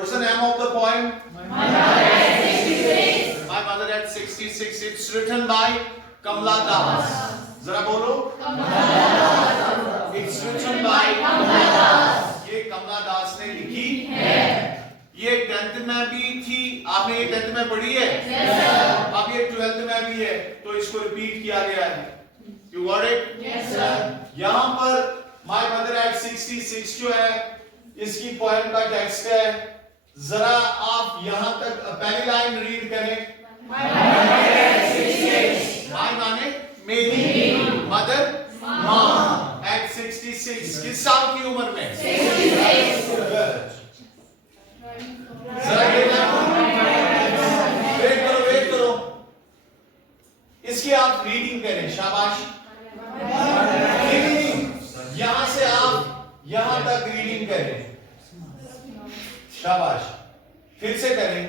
What's the name of the poem? My Mother at 66. My Mother at 66. It's written by Kamla Das. जरा बोलो. It's written by Kamla Das. ये कमला दास ने लिखी है. ये 10th में भी थी. आपने ये 10th में पढ़ी है? Yes sir. अब ये 12th में भी है, तो इसको रिपीट किया गया है. You got it? Yes sir. यहाँ पर My Mother at 66 जो है, इसकी पोएम का टेक्स्ट है. जरा आप यहाँ तक पहली लाइन रीड करें. My Mother at 66. My माने मेरी, मदर माँ at 66. किस साल की उम्र में? 66. जरा ये वेट करो. इसकी आप रीडिंग करें. शाबाश. यहां से आप यहां तक रीडिंग करें. शाबाश. फिर से करें.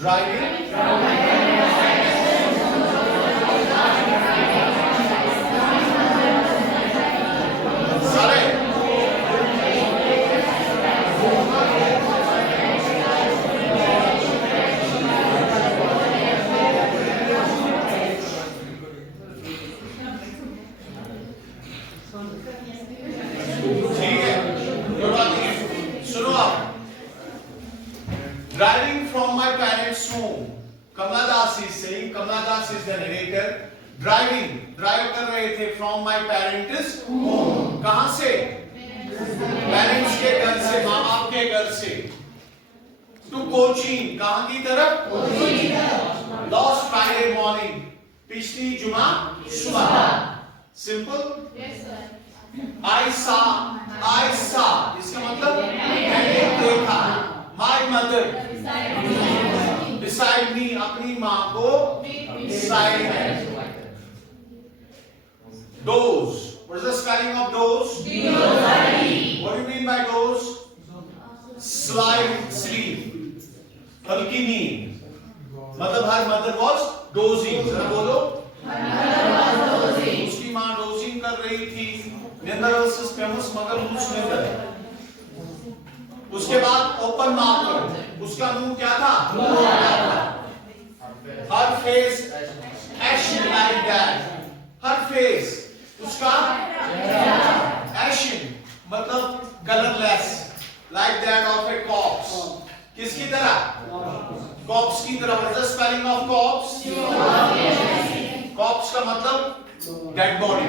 ड्राइविंग सारे. Driving from my parents' home. Kamla Das is saying, Kamla Das is the narrator. Driving, drive कर रहे थे from my parents' home. कहाँ से? Parents के घर से, माँ बाप के घर से. To Cochin, कहाँ की तरफ? Last Friday morning. पिछली जुमा सुबह. Simple. Yes sir. I saw. इसका मतलब मैंने देखा. My mother beside me, अपनी माँ को beside है. Doze. What is the spelling of doze? D-O-Z-E. What do you mean by doze? Sleep. हल्की नींद. मतलब her mother was dozing. जरा बोलो. उसकी माँ डोजिंग कर रही थी. निंदर वर्सेस फेमस मगर मुझ निंदर. उसके बाद ओपन माउथ करो. उसका मुंह क्या था? Her face ashen like that. Her face उसका ashen मतलब colorless like that of a corpse. किसकी तरह? Corpse की तरह. What is the spelling of corpse? Corpse का मतलब dead body.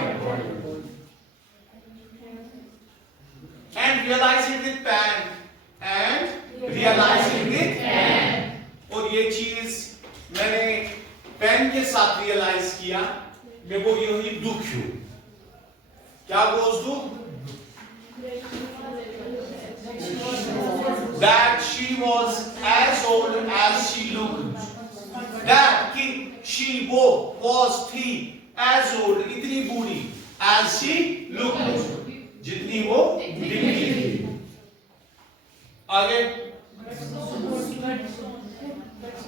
And realize it with pen. And realizing it. और ये चीज मैंने पेन के साथ रियलाइज किया. मेरे को ये हुई दुख. क्या गोज दुख? That she was as old as she looked. That कि she वो was थी as old इतनी बूढ़ी as she looked जितनी वो दिखती थी. आगे.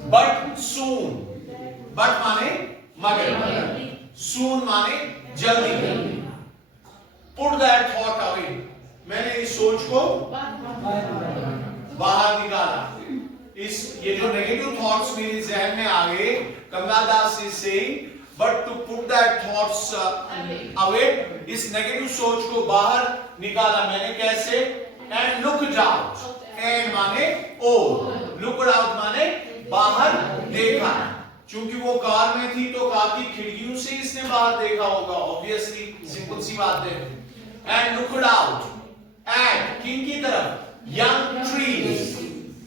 But soon. But माने मगर. Soon माने जल्दी. Put that thought away. मैंने इस सोच को बाहर निकाला. ये जो नेगेटिव थॉट्स मेरे जहन में आ गए, कमला दास is saying, but to put that thoughts away, इस नेगेटिव सोच को बाहर निकाला मैंने. कैसे? And looked out. And माने ओ. Looked out माने बाहर देखा. चूंकि वो कार में थी तो कार की खिड़कियों से इसने बाहर देखा होगा. Obviously, सिंपल सी बात है. And looked out at किन की तरफ? Young trees.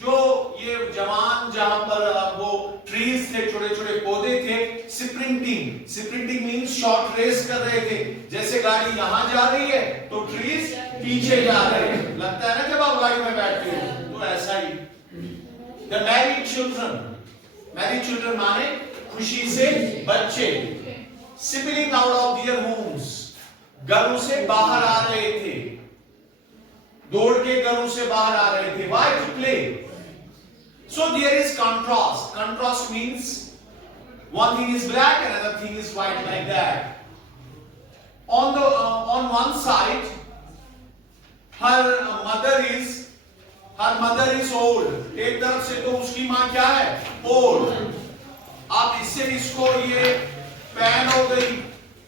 जो ये जवान जहां पर वो ट्रीज थे, छोटे छोटे पौधे थे. स्प्रिंटिंग मींस शॉर्ट रेस कर रहे थे. जैसे गाड़ी यहां जा रही है तो ट्रीज पीछे जा रहे हैं. लगता है ना जब आप गाड़ी में बैठते हो तो ऐसा ही. The married children माने खुशी से बच्चे. Sibling out of their homes. घरों से बाहर आ रहे थे. दौड़ के घरों से बाहर आ रहे थे. Why? To play. So there is contrast. Contrast means one thing is black and another thing is white, like that. On one side, her mother is her mother is old, एक तरफ से तो उसकी माँ क्या है, ओल्ड। अब इससे इसको ये पैन हो गई,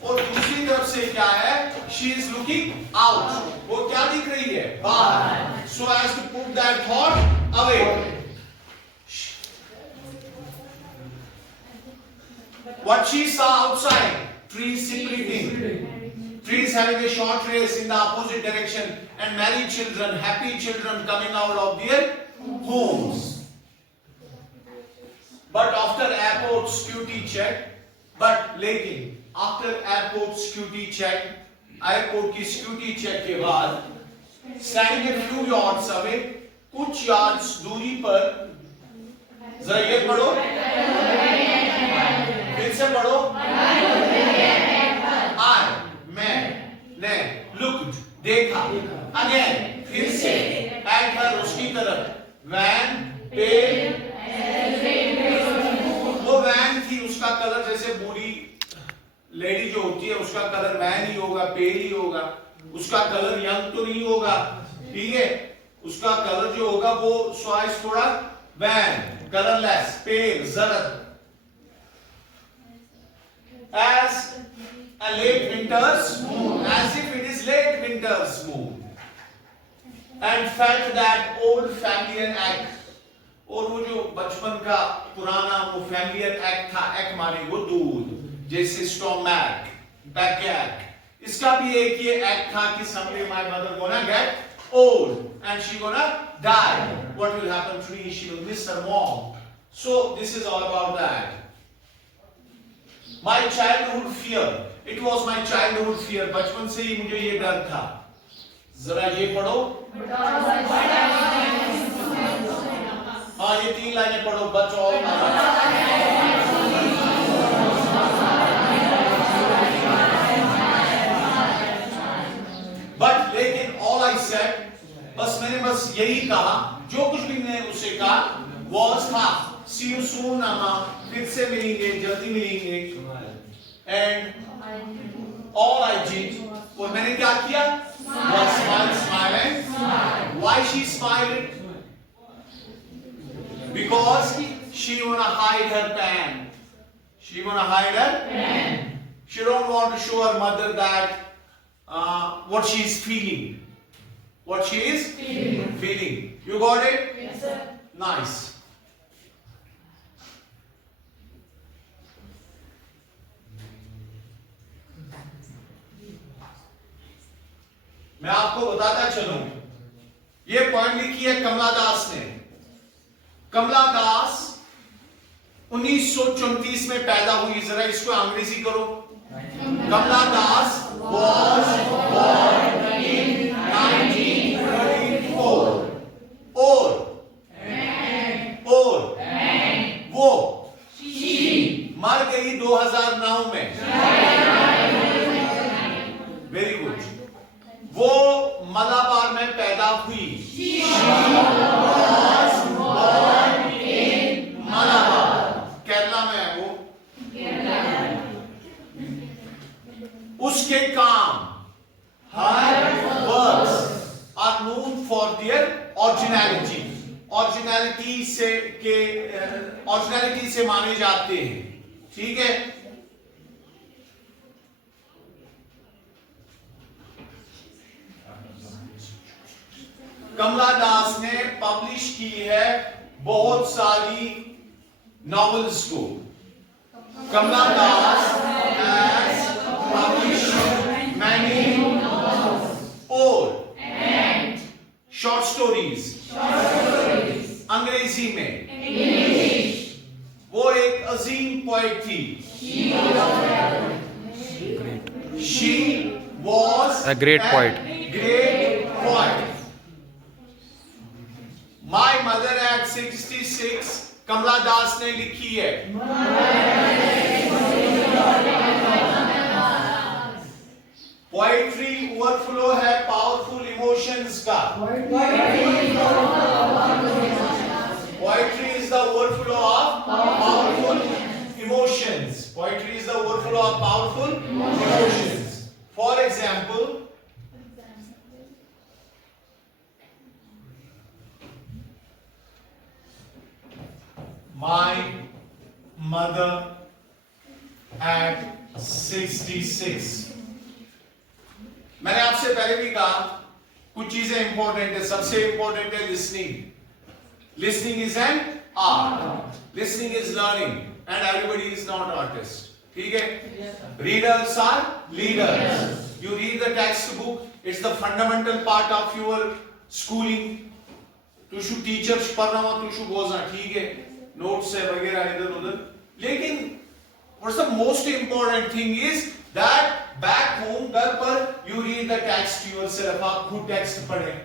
और दूसरी तरफ से क्या है, शी इज लुकिंग आउट, वो क्या दिख रही है, बाहर। So as to put that thought away. What she saw outside, trees separating, trees having a short race in the opposite direction, and merry children, happy children coming out of their homes. But after airport security check, लेकिन after airport security check, airport की security check के बाद, standing a few yards away, कुछ yards दूरी पर, जरा ये पढ़ो, फिर से पढ़ो, मैंने looked, देखा, again, फिर से, at her, उसकी तरफ, when, pale, वो वैन थी, उसका कलर जैसे बूढ़ी लेडी जो होती है उसका कलर वैन ही होगा, पेल ही होगा, उसका कलर यंग तो नहीं होगा, ठीक है, उसका कलर जो होगा वो स्वाइस थोड़ा वैन, कलरलेस, पेल, जरद। As a late winter's moon, as if it is late winter's moon, and felt that old familiar act, और वो जो बचपन का पुराना वो फैमिलियर एक्ट था, एक्ट माने वो दूध, जैसे स्टोमैक, बैकएक, इसका भी एक ये एक्ट था कि someday my mother gonna get old and she gonna die. What will happen to me? She will miss her mom. So this is all about that. My childhood fear. It was my childhood fear. बचपन से ही मुझे ये डर था. जरा ये पढ़ो. हाँ, ये 3 लाइनें पढ़ो, बचाओ। But लेकिन all I said, मैंने बस यही कहा, जो कुछ भी मैंने उससे कहा, was था, see you soon मामा, फिर से मिलेंगे, जल्दी मिलेंगे, and all I did, और मैंने क्या किया, was smile and why she smiled? Because she wanna hide her pain. She wanna hide her pain. She don't want to show her mother that what she is feeling. What she is feeling. You got it? Yes, sir. Nice. मैं आपको बताता चलूं, ये point लिखी है कमला दास ने। कमला दास 1934 में पैदा हुई, जरा इसको अंग्रेजी करो। कमला दास was born in 1934 और वो मर गई 2009 में। Very good. वो मलाबार में पैदा हुई। केरला में है वो। उसके काम, her works are known for their originality. originality से माने जाते हैं, ठीक है। कमला दास ने पब्लिश की है बहुत सारी नॉवेल्स को। कमला दास has published many और short stories अंग्रेजी में। वो एक अजीम पोएट थी। She was a great poet. Great poet. My mother at 66, कमला दास ने लिखी है। पोएट्री ओवरफ्लो है पावरफुल इमोशंस का। Poetry is the overflow of powerful emotions. Poetry is the overflow of powerful emotions. For example, my mother at 66. मैंने आपसे पहले भी कहा कुछ चीजें इंपॉर्टेंट है, सबसे इंपॉर्टेंट है listening. Listening is an art, listening is learning and everybody is not artist, ठीक है? Readers are leaders. You read the textbook, it's the fundamental part of your schooling. तुझे टीचर्स पढ़ना हो, तुझे बोलना, ठीक है, नोट्स है वगैरह इधर उधर, लेकिन what's the most important thing is that back home घर पर you read the text yourself, आप खुद टेक्स्ट पढ़ें।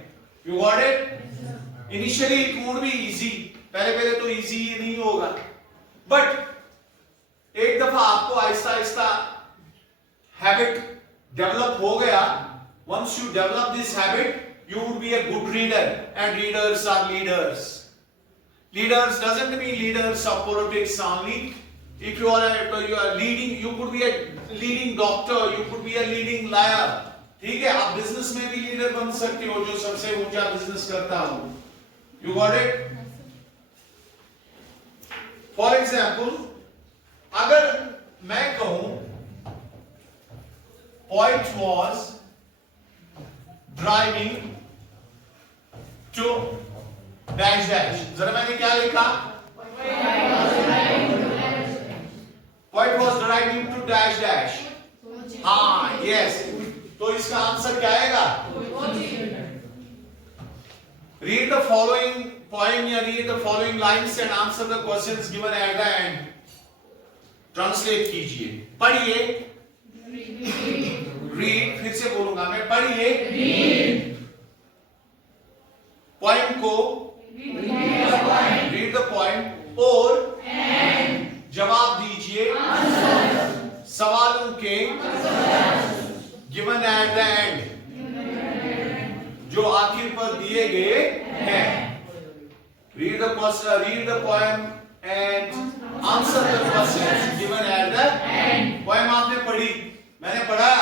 You got it? Initially it won't be easy, पहले तो easy ही नहीं होगा, but एक दफा आपको आहिस्ता आहिस्ता हैबिट डेवलप हो गया, once you develop this habit, you would be a good reader, and readers are leaders. Leaders doesn't mean leaders of politics only. If you are leading, you could be a leading doctor, you could be a leading lawyer. ठीक है, आप business में भी leader बन सकते हो, जो सबसे ऊंचा बिजनेस करता हो। You got it? For example, अगर मैं कहूं Poet was driving to dash dash, जरा मैंने क्या लिखा? Poet was driving to dash dash. हाँ, yes. तो इसका आंसर क्या आएगा? Read the following poem या read the following lines and answer the questions given at the end. Translate कीजिए, पढ़िए। रीड, फिर से बोलूंगा मैं, पढ़िए। पोएम को रीड द पोएम और जवाब दीजिए सवालों के गिवन एट द एंड, जो आखिर पर दिए गए हैं। Read the poem and answer the questions given at the end. Poem आपने पढ़ी, मैंने पढ़ा,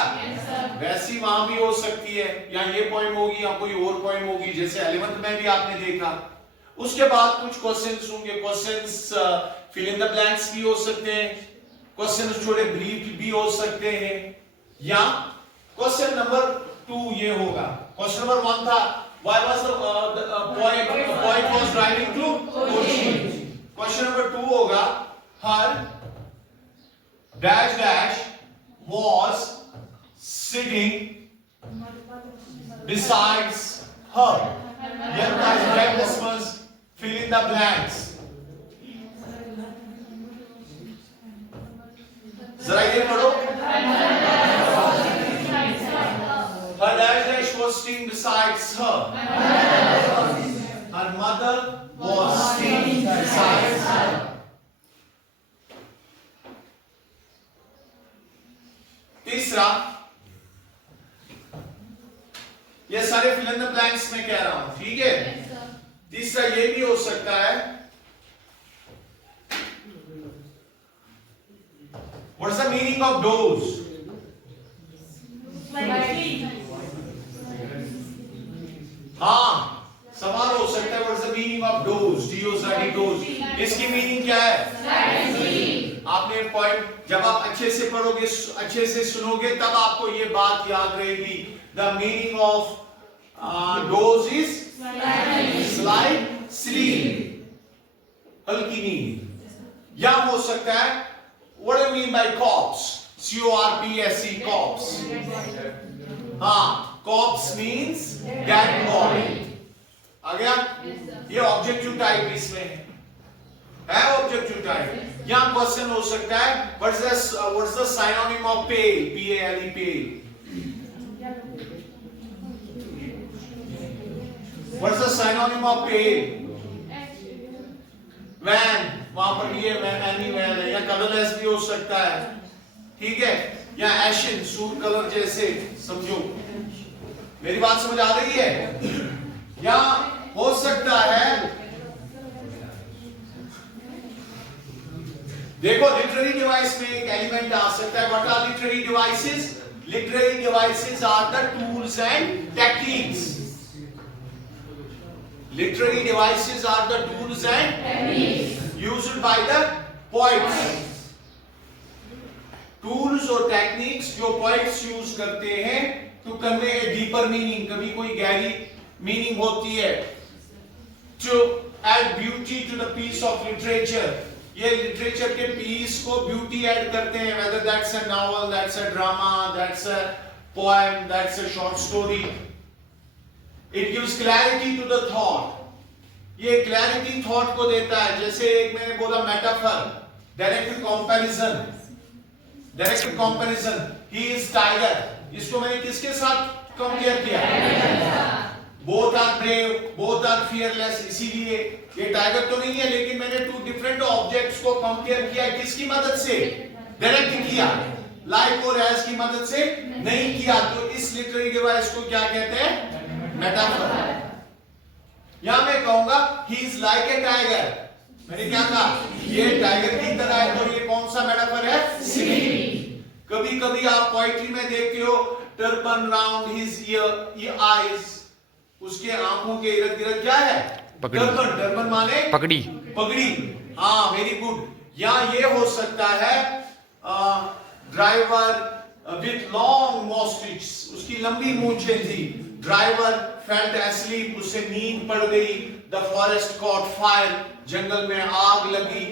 वैसी वहां भी हो सकती है, या ये पोएम होगी या कोई और पोएम होगी, जैसे 11th में भी आपने देखा। उसके बाद कुछ क्वेश्चंस होंगे, questions fill in the blanks भी हो सकते हैं, क्वेश्चंस थोड़े ब्रीफ भी हो सकते हैं, या क्वेश्चन नंबर 2 ये होगा। क्वेश्चन नंबर 1 था why was the poet was driving to Kochi। Question number 2 होगा her dash dash was sitting besides her। Yet this was fill in the blanks। जरा ये पढ़ो, her dash dash was sitting besides her, her mother was sitting besides her। तीसरा, ये सारे fill in the blanks में कह रहा हूं, ठीक है? तीसरा ये भी हो सकता है what is the meaning of dose. हाँ, सवाल हो सकता है what is the meaning of dose, dose. इसकी मीनिंग क्या है? आपने पॉइंट जब आप अच्छे से पढ़ोगे, अच्छे से सुनोगे, तब आपको ये बात याद रहेगी। The meaning of doze is slight sleep, हल्की नींद। या हो सकता है what do you mean by corpse, CORPS, corpse. हाँ, कॉप्स मींस डेड बॉडी। आ गया? ये ऑब्जेक्टिव टाइप इसमें है ऑब्जेक्टिव टाइप। यहां क्वेश्चन हो सकता है what's the synonym of pale, PALE, pale. What's the synonym of pale? Wan, वहां पर ये एनी वैन है, या कलरलेस भी हो सकता है, ठीक है? या एशन, सूट कलर जैसे, समझो मेरी बात समझ आ रही है? या हो सकता है देखो लिटरेरी डिवाइस में एक एलिमेंट आ सकता है। What are literary devices? Literary devices are the tools and techniques. Literary devices are the tools and techniques. used by the poets. Tools और techniques जो poets use करते हैं to convey a deeper meaning, कभी कोई गहरी meaning होती है, to add beauty to the piece of literature. ये literature के piece को beauty add करते हैं, whether that's a novel, that's a drama, that's a poem, that's a short story. It gives clarity to the thought. ये clarity thought को देता है. जैसे एक मैंने बोला metaphor, direct comparison. Direct comparison. He is tiger. इसको मैंने किसके साथ compare किया? Both are brave, both are fearless. इसीलिए ये टाइगर तो नहीं है, लेकिन मैंने two different objects को compare किया. किसकी मदद से? Direct किया. Like और as की मदद से नहीं किया. तो इस literary device को क्या कहते हैं? Metaphor. यहां मैं कहूंगा he is like a tiger. मैंने क्या कहा? ये टाइगर की तरह है. तो ये कौन सा मेटाफर है? Simile. कभी कभी आप पोइट्री में देखते हो turban round his eyes. उसके आंखों के इर्द गिर्द क्या है? टर्बन. टर्बन माने पगड़ी. पगड़ी. हाँ, वेरी गुड. यहाँ ये हो सकता है ड्राइवर विथ लॉन्ग मॉस्टिच. उसकी लंबी मूंछें थी. Driver felt asleep. उसे नींद पड़ गई. The forest caught fire. जंगल में आग लगी.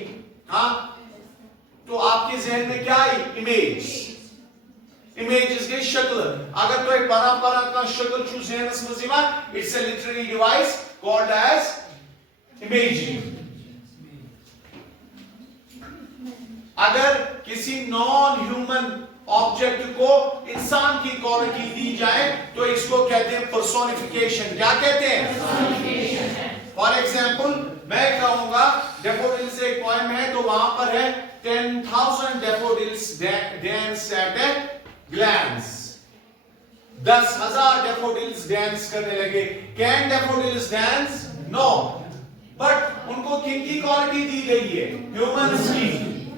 हाँ, तो आपके जहन में क्या आई? इमेज. Images के शक्ल. अगर तो एक परंपरा का शक्ल चू ज़हनस में ज़िमा, it's a literary device called as imaging. अगर किसी नॉन ह्यूमन ऑब्जेक्ट को इंसान की क्वालिटी दी जाए तो इसको कहते हैं पर्सोनिफिकेशन. क्या कहते हैं? फॉर एग्जाम्पल मैं कहूंगा डेफोडिल्स एक पोएम है, तो वहां पर है 10,000 daffodils dance at a glance. 10,000 daffodils dance करने लगे. Can daffodils dance? No. But उनको किनकी क्वालिटी दी गई है? Humans की.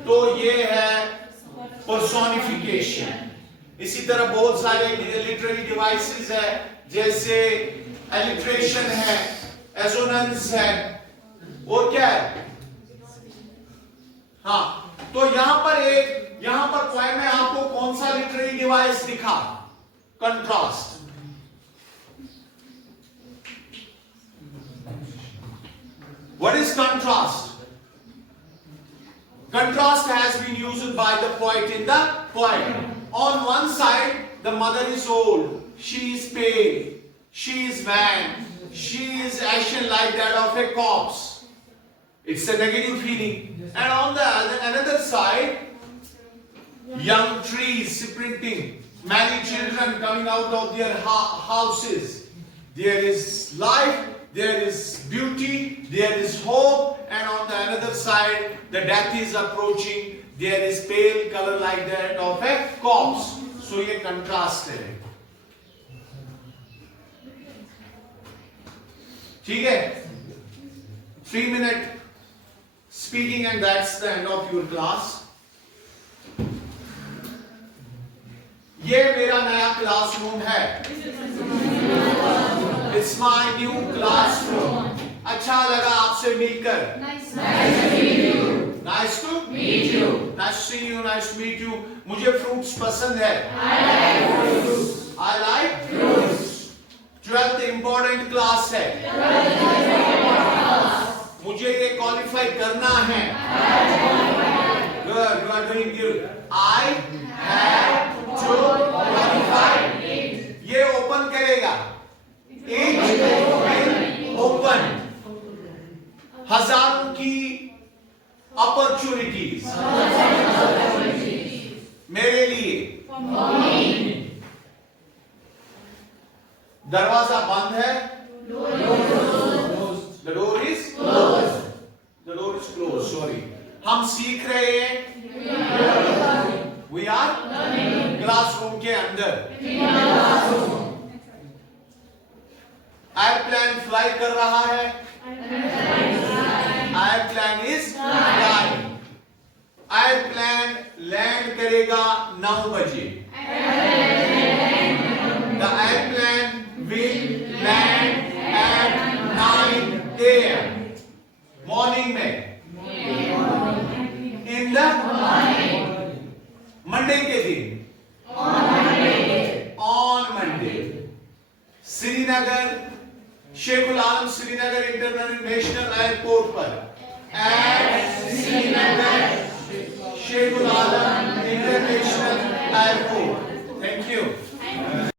तो ये है personification. इसी तरह बहुत सारे literary devices है, जैसे alliteration है, assonance है, और क्या है? हाँ, तो यहां पर पोएम में आपको कौन सा लिटरेरी डिवाइस दिखा? Contrast. What is contrast? Contrast has been used by the poet in the poem. On one side, the mother is old, she is pale, she is wan, she is ashen like that of a corpse. It's a negative feeling. And on the another side, young trees sprinting, many children coming out of their houses. There is life, there is beauty, there is hope, and on the another side, the death is approaching. There is pale color like that of a corpse. So ये contrast है. ठीक है? 3-minute speaking, and that's the end of your class. ये मेरा नया classroom है. It's my new classroom. अच्छा लगा आपसे मिलकर. Nice to meet you. Nice to Meet you. Nice to see you. Nice to meet you. मुझे fruits पसंद है. I like fruits. I like Fruits. 12th important class है. मुझे ये qualify करना है. Good. You are doing good. I have to qualify. ये open करेगा. It will open. हजारों की opportunities मेरे लिए. दरवाजा बंद है. The door is closed. The door is closed. Sorry. हम सीख रहे हैं. We are क्लासरूम के अंदर. एयरप्लेन फ्लाई कर रहा है. Airplane is flying. Airplane land करेगा 9 बजे. The airplane will land at 9 AM. Morning में. मंडे के दिन, on Monday Srinagar, Sheikhul Alam Srinagar international airport पर, at Srinagar Sheikhul Alam international airport. Thank you.